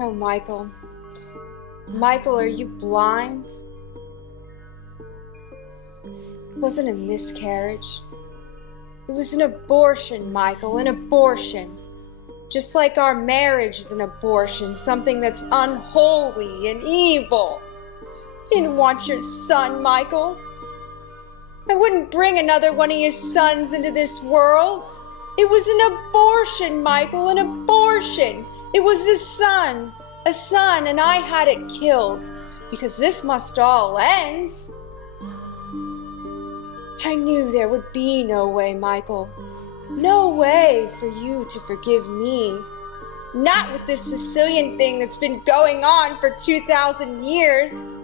Oh, Michael. Michael, are you blind? It wasn't a miscarriage. It was an abortion, Michael, an abortion. Just like our marriage is an abortion, something that's unholy and evil. I didn't want your son, Michael. I wouldn't bring another one of your sons into this world. It was an abortion, Michael, an abortion. It was a son, and I had it killed because this must all end. I knew there would be no way, Michael. No way for you to forgive me. Not with this Sicilian thing that's been going on for 2,000 years.